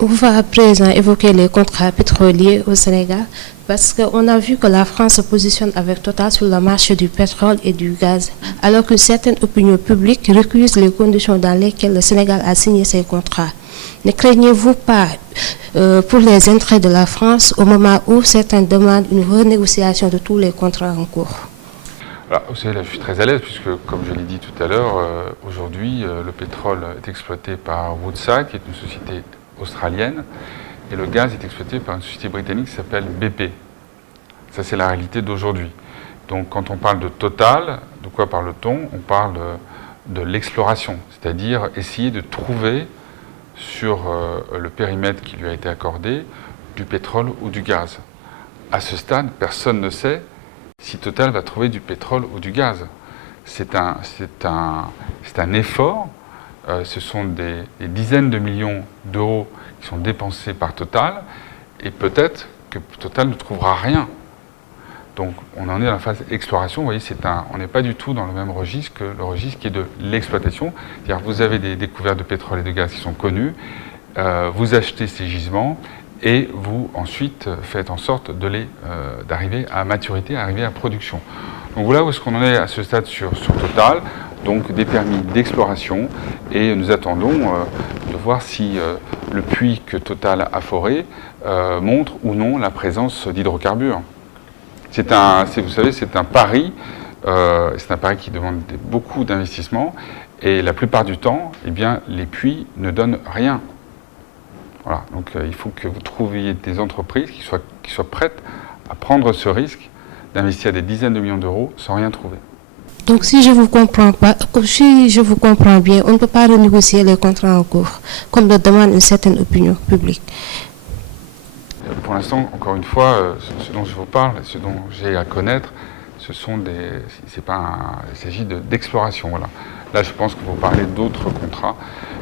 On va à présent évoquer les contrats pétroliers au Sénégal parce qu'on a vu que la France se positionne avec Total sur le marché du pétrole et du gaz, alors que certaines opinions publiques récusent les conditions dans lesquelles le Sénégal a signé ces contrats. Ne craignez-vous pas pour les intérêts de la France au moment où certains demandent une renégociation de tous les contrats en cours? Alors, vous savez, là, je suis très à l'aise puisque, comme je l'ai dit tout à l'heure, aujourd'hui, le pétrole est exploité par Woodside, qui est une société australienne, et le gaz est exploité par une société britannique qui s'appelle BP. Ça, c'est la réalité d'aujourd'hui. Donc, quand on parle de Total, de quoi parle-t-on? On parle de l'exploration, c'est-à-dire essayer de trouver sur le périmètre qui lui a été accordé du pétrole ou du gaz. À ce stade, personne ne sait si Total va trouver du pétrole ou du gaz. C'est un effort. Ce sont des dizaines de millions d'euros qui sont dépensés par Total, et peut-être que Total ne trouvera rien. Donc on en est à la phase exploration. Vous voyez, on n'est pas du tout dans le même registre que le registre qui est de l'exploitation. C'est-à-dire que vous avez des découvertes de pétrole et de gaz qui sont connues, vous achetez ces gisements, et vous ensuite faites en sorte d'arriver à maturité, arriver à production. Donc voilà où est-ce qu'on en est à ce stade sur Total. Donc des permis d'exploration, et nous attendons de voir si le puits que Total a foré montre ou non la présence d'hydrocarbures. Vous savez, c'est un pari qui demande beaucoup d'investissement, et la plupart du temps, eh bien, les puits ne donnent rien. Voilà, donc il faut que vous trouviez des entreprises qui soient prêtes à prendre ce risque d'investir des dizaines de millions d'euros sans rien trouver. Donc si je vous comprends bien, on ne peut pas renégocier les contrats en cours, comme le demande une certaine opinion publique. Pour l'instant, encore une fois, ce dont je vous parle, ce dont j'ai à connaître, il s'agit d'exploration. Voilà. Là, je pense que vous parlez d'autres contrats.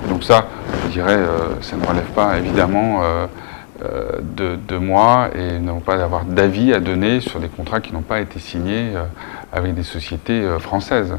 Donc ça, je dirais, ça ne relève pas évidemment de moi, et n'avons pas d'avoir d'avis à donner sur des contrats qui n'ont pas été signés avec des sociétés françaises.